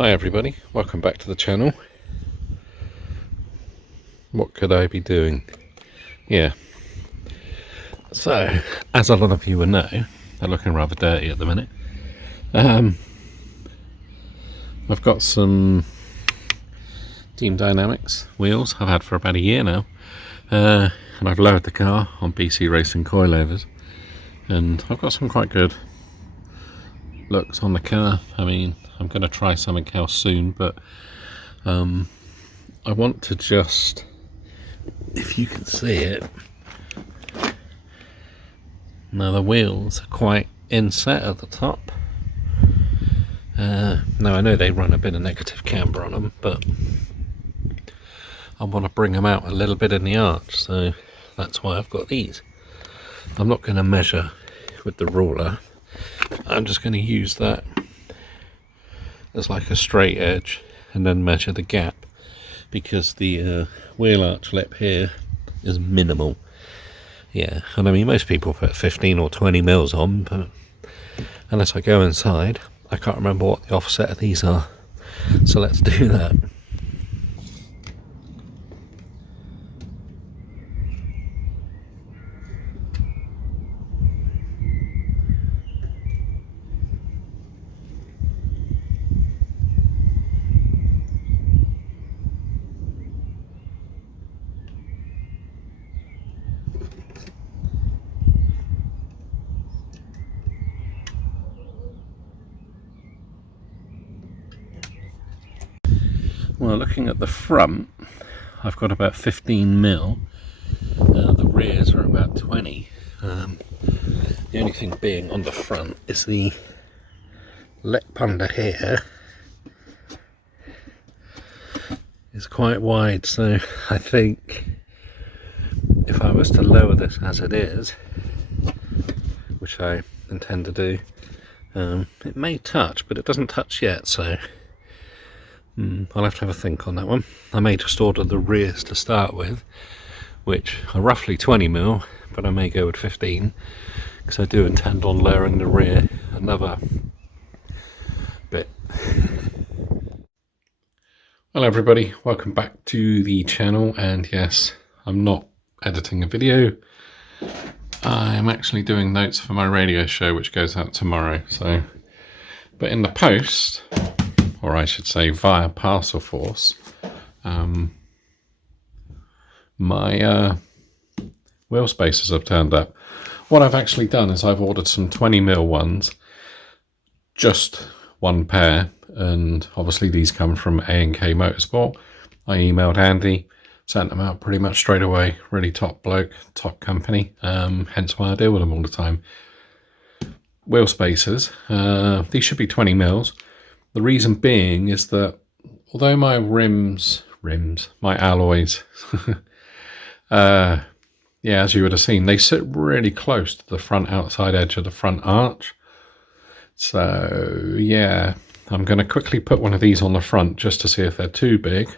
Hi everybody, welcome back to the channel. What could I be doing? Yeah, so as a lot of you will know, they're looking rather dirty at the minute. I've got some Team Dynamics wheels I've had for about a year now, and I've lowered the car on BC Racing coilovers, and I've got some quite good looks on the car. I mean, I'm going to try something else soon, but I want to just, if you can see it, now the wheels are quite inset at the top. Now I know they run a bit of negative camber on them, but I want to bring them out a little bit in the arch, so that's why I've got these. I'm not going to measure with the ruler, I'm just going to use that as like a straight edge and then measure the gap, because the wheel arch lip here is minimal. Yeah, and I mean most people put 15 or 20 mils on, but unless I go inside I can't remember what the offset of these are, so let's do that. Well, looking at the front, I've got about 15 mil. The rears are about 20. The only thing being on the front is the lip under here is quite wide, so I think if I was to lower this as it is, which I intend to do, it may touch, but it doesn't touch yet, so I'll have to have a think on that one. I may just order the rears to start with, which are roughly 20 mil, but I may go with 15, because I do intend on lowering the rear another bit. Hello everybody, welcome back to the channel, and yes, I'm not editing a video. I'm actually doing notes for my radio show, which goes out tomorrow, so, but in the post, or I should say via Parcel Force, my wheel spacers have turned up. What I've actually done is I've ordered some 20 mil ones, just one pair, and obviously these come from A&K Motorsport. I emailed Andy, sent them out pretty much straight away. Really top bloke, top company, hence why I deal with them all the time. Wheel spacers, these should be 20 mils. The reason being is that although my my alloys, yeah, as you would have seen, they sit really close to the front outside edge of the front arch. So yeah, I'm going to quickly put one of these on the front just to see if they're too big.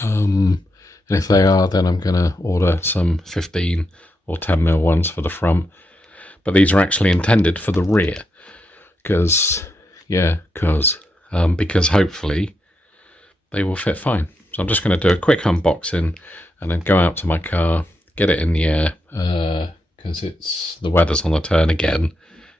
And if they are, then I'm going to order some 15 or 10 mil ones for the front. But these are actually intended for the rear, because hopefully they will fit fine. So I'm just going to do a quick unboxing and then go out to my car, get it in the air, because the weather's on the turn again,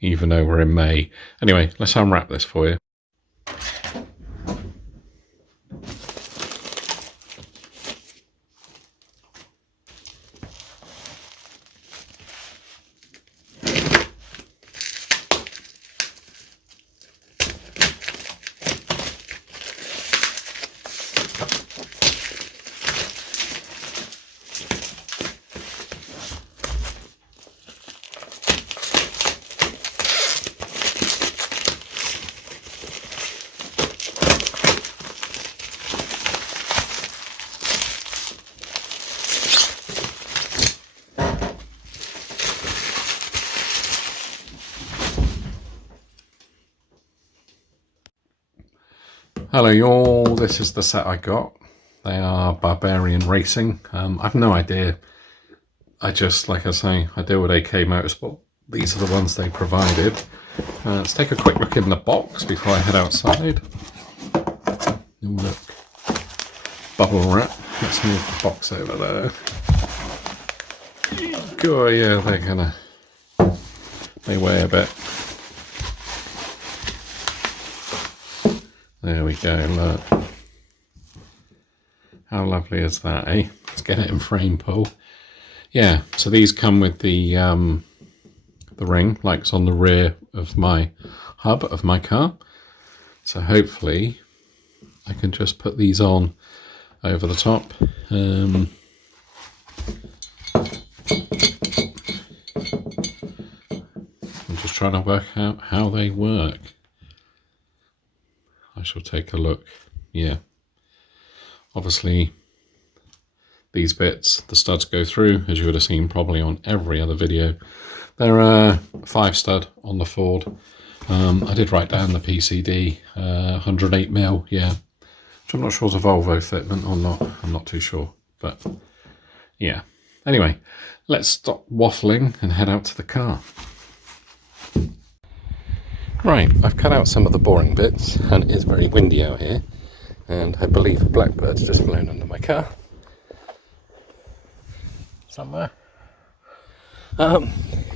even though we're in May. Anyway, let's unwrap this for you. Hello y'all, this is the set I got. They are Barbarian Racing. I've no idea. I just, like I say, I deal with A&K Motorsport. These are the ones they provided. Let's take a quick look in the box before I head outside. look. Bubble wrap. Let's move the box over there. Oh yeah, they weigh a bit. There we go, look. How lovely is that, eh? Let's get it in frame pull. Yeah, so these come with the ring, like it's on the rear of my hub of my car. So hopefully I can just put these on over the top. I'm just trying to work out how they work. I shall take a look. Yeah. Obviously, these bits, the studs go through, as you would have seen probably on every other video. They're a 5 stud on the Ford. I did write down the PCD, 108mm, yeah. Which I'm not sure is a Volvo fitment or not. I'm not too sure, but yeah. Anyway, let's stop waffling and head out to the car. Right, I've cut out some of the boring bits, and it is very windy out here. And I believe a blackbird's just flown under my car. Somewhere.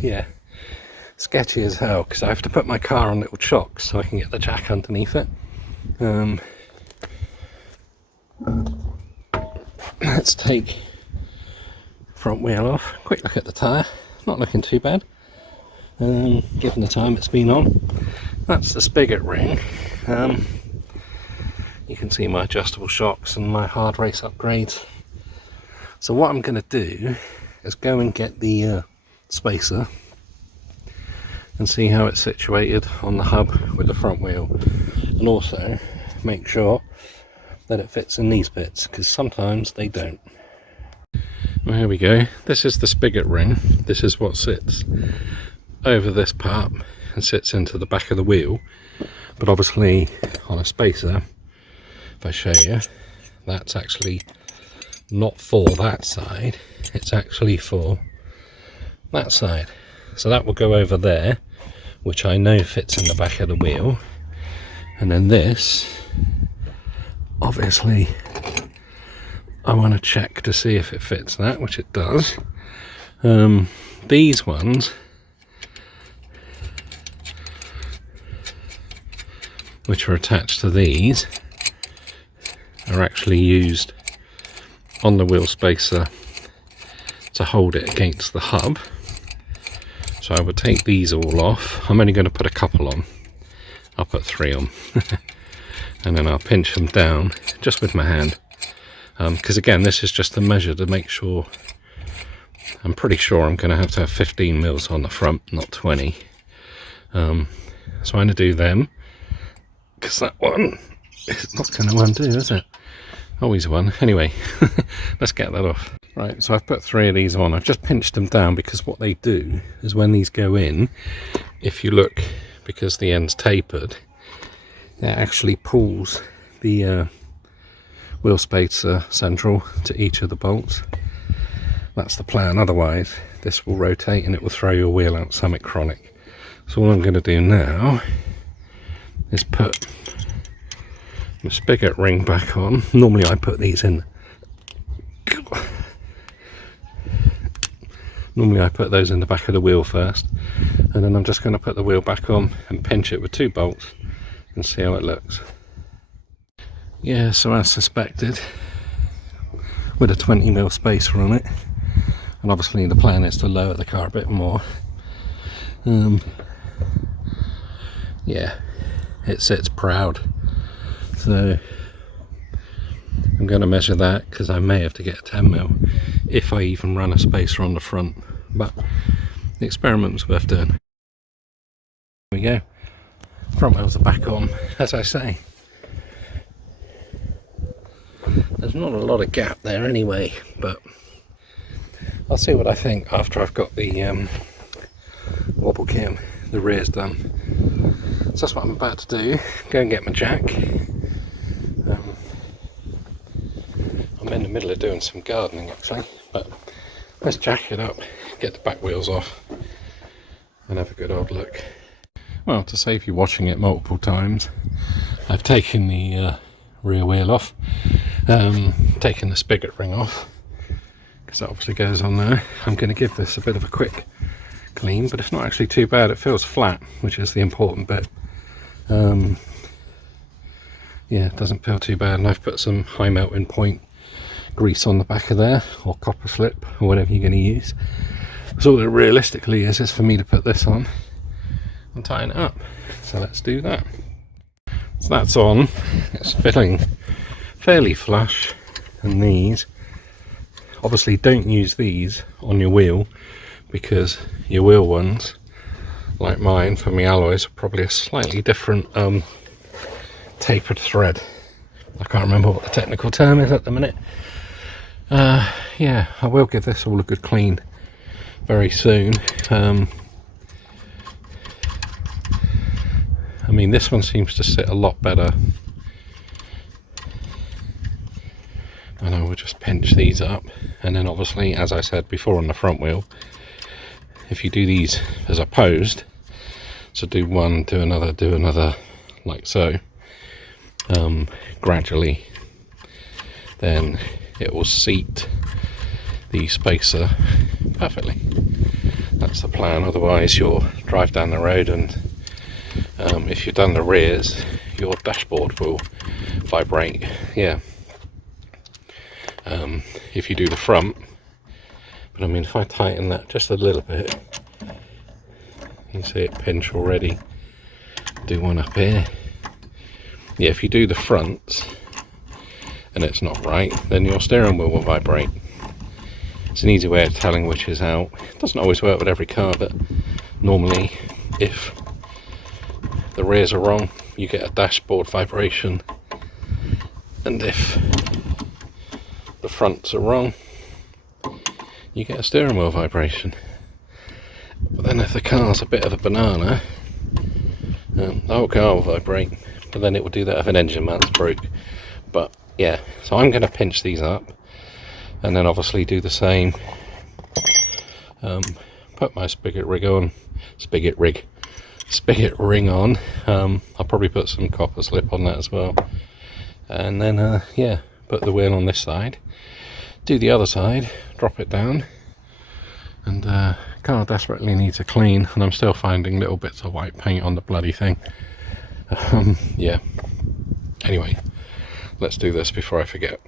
Yeah, sketchy as hell, because I have to put my car on little chocks so I can get the jack underneath it. Let's take front wheel off. Quick look at the tyre. Not looking too bad, given the time it's been on. That's the spigot ring. You can see my adjustable shocks and my hard race upgrades. So what I'm going to do is go and get the spacer and see how it's situated on the hub with the front wheel, and also make sure that it fits in these bits, because sometimes they don't. Well, here we go. This is the spigot ring. This is what sits over this part and sits into the back of the wheel. But obviously on a spacer, if I show you, that's actually not for that side, it's actually for that side. So that will go over there, which I know fits in the back of the wheel. And then this, obviously, I want to check to see if it fits that, which it does. These ones, which are attached to these, are actually used on the wheel spacer to hold it against the hub. So I would take these all off. I'm only going to put a couple on. I'll put 3 on. And then I'll pinch them down just with my hand. Because again, this is just a measure to make sure. I'm pretty sure I'm going to have 15 mils on the front, not 20. So I'm going to do them, because that one is not going to undo, is it? Always one. Anyway, let's get that off. Right, so I've put 3 of these on. I've just pinched them down, because what they do is when these go in, if you look, because the end's tapered, it actually pulls the wheel spacer central to each of the bolts. That's the plan. Otherwise, this will rotate and it will throw your wheel out something chronic. So what I'm going to do now is put the spigot ring back on. Normally I put these in. Normally I put those in the back of the wheel first, and then I'm just going to put the wheel back on and pinch it with 2 bolts and see how it looks. Yeah, so as suspected, with a 20mm spacer on it, and obviously the plan is to lower the car a bit more. Yeah, it sits proud. So I'm going to measure that, because I may have to get a 10mm if I even run a spacer on the front, but the experiment was worth doing. There we go. Front wheels are back on, as I say. There's not a lot of gap there anyway, but I'll see what I think after I've got the wobble cam, the rear's done. So that's what I'm about to do, go and get my jack. I'm in the middle of doing some gardening actually, but let's jack it up, get the back wheels off, and have a good old look. Well, to save you watching it multiple times, I've taken the rear wheel off, taking the spigot ring off, because that obviously goes on there. I'm going to give this a bit of a quick clean, but it's not actually too bad. It feels flat, which is the important bit. Yeah, it doesn't feel too bad, and I've put some high melting point grease on the back of there, or copper slip, or whatever you're going to use. So all it realistically is for me to put this on and tighten it up. So let's do that. So that's on. It's fitting fairly flush, and these, obviously don't use these on your wheel, because your wheel ones, like mine for my alloys, are probably a slightly different tapered thread. I can't remember what the technical term is at the minute. Yeah, I will give this all a good clean very soon. I mean, this one seems to sit a lot better, and I will just pinch these up, and then obviously, as I said before, on the front wheel, if you do these as opposed, so do one, do another, like so, gradually, then it will seat the spacer perfectly. That's the plan. Otherwise you'll drive down the road, and if you've done the rears, your dashboard will vibrate. Yeah. If you do the front, but I mean, if I tighten that just a little bit, you see it pinch already. Do one up here. Yeah, if you do the fronts and it's not right, then your steering wheel will vibrate. It's an easy way of telling which is out. It doesn't always work with every car, but normally if the rears are wrong, you get a dashboard vibration, and if the fronts are wrong, you get a steering wheel vibration. But then if the car's a bit of a banana, the whole car will vibrate, but then it will do that if an engine mount's broke. But yeah, so I'm going to pinch these up, and then obviously do the same. Put my spigot ring on. I'll probably put some copper slip on that as well, and then yeah, put the wheel on this side, do the other side, drop it down, and car desperately needs a clean, and I'm still finding little bits of white paint on the bloody thing. Yeah, anyway, let's do this before I forget.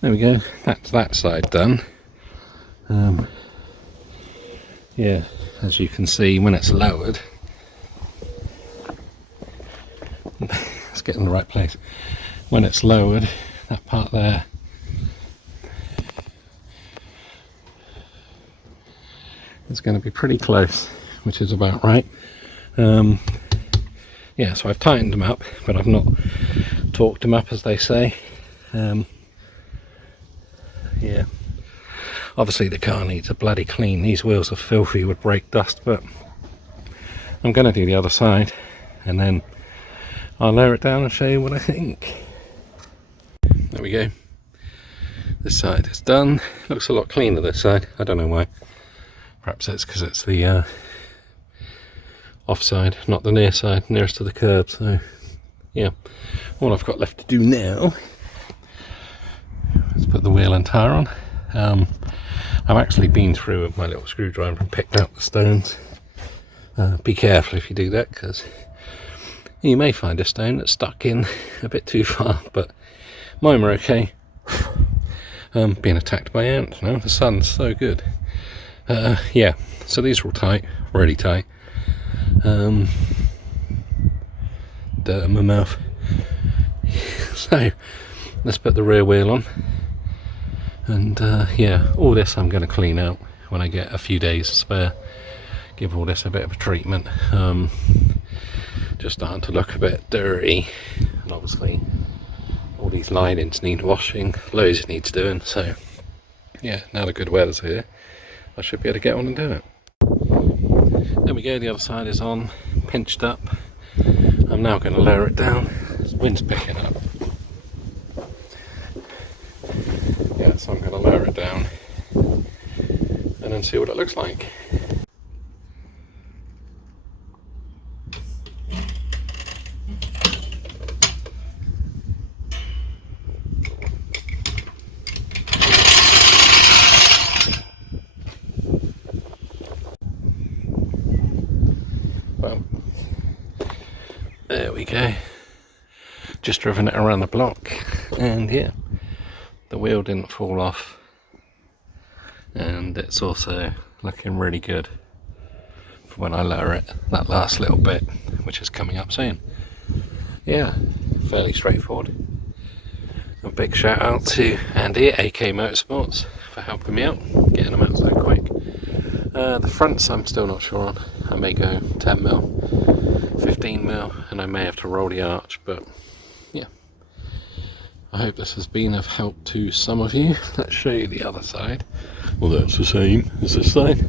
There we go, that's that side done. Yeah, as you can see, when it's lowered, let's get in the right place. When it's lowered, that part there, it's going to be pretty close, which is about right. Yeah, so I've tightened them up, but I've not torqued them up, as they say. Yeah, obviously the car needs a bloody clean. These wheels are filthy with brake dust, but I'm going to do the other side, and then I'll lower it down and show you what I think. There we go. This side is done. Looks a lot cleaner this side. I don't know why. Perhaps it's because it's the offside, not the near side, nearest to the curb. So yeah, all I've got left to do now is put the wheel and tyre on. I've actually been through with my little screwdriver and picked out the stones. Be careful if you do that, because you may find a stone that's stuck in a bit too far, but mine were okay. Being attacked by ants now, the sun's so good. Yeah, so these are all tight, really tight. Dirt in my mouth. So let's put the rear wheel on, and yeah, all this I'm going to clean out when I get a few days spare. Give all this a bit of a treatment. Just starting to look a bit dirty, and obviously all these linings need washing, loads needs doing. So yeah, now the good weather's here, I should be able to get on and do it. There we go, the other side is on, pinched up. I'm now going to lower it down. The wind's picking up. Yeah, so I'm going to lower it down and then see what it looks like. There we go. Just driven it around the block, and yeah, the wheel didn't fall off, and it's also looking really good for when I lower it, that last little bit, which is coming up soon. Yeah, fairly straightforward. A big shout out to Andy at A&K Motorsports for helping me out, getting them out so quick. The fronts I'm still not sure on. I may go 10mm, 15mm, and I may have to roll the arch, but yeah. I hope this has been of help to some of you. Let's show you the other side. Well, that's the same as this side.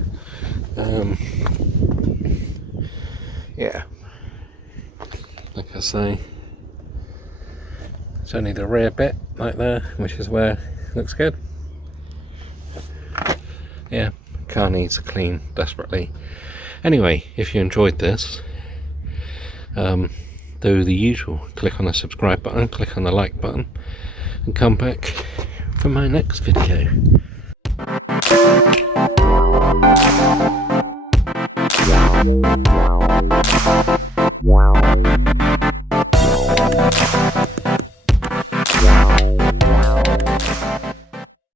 Yeah, like I say, it's only the rear bit like there, which is where it looks good. Yeah, car needs a clean desperately. Anyway, if you enjoyed this, do the usual, click on the subscribe button, click on the like button, and come back for my next video.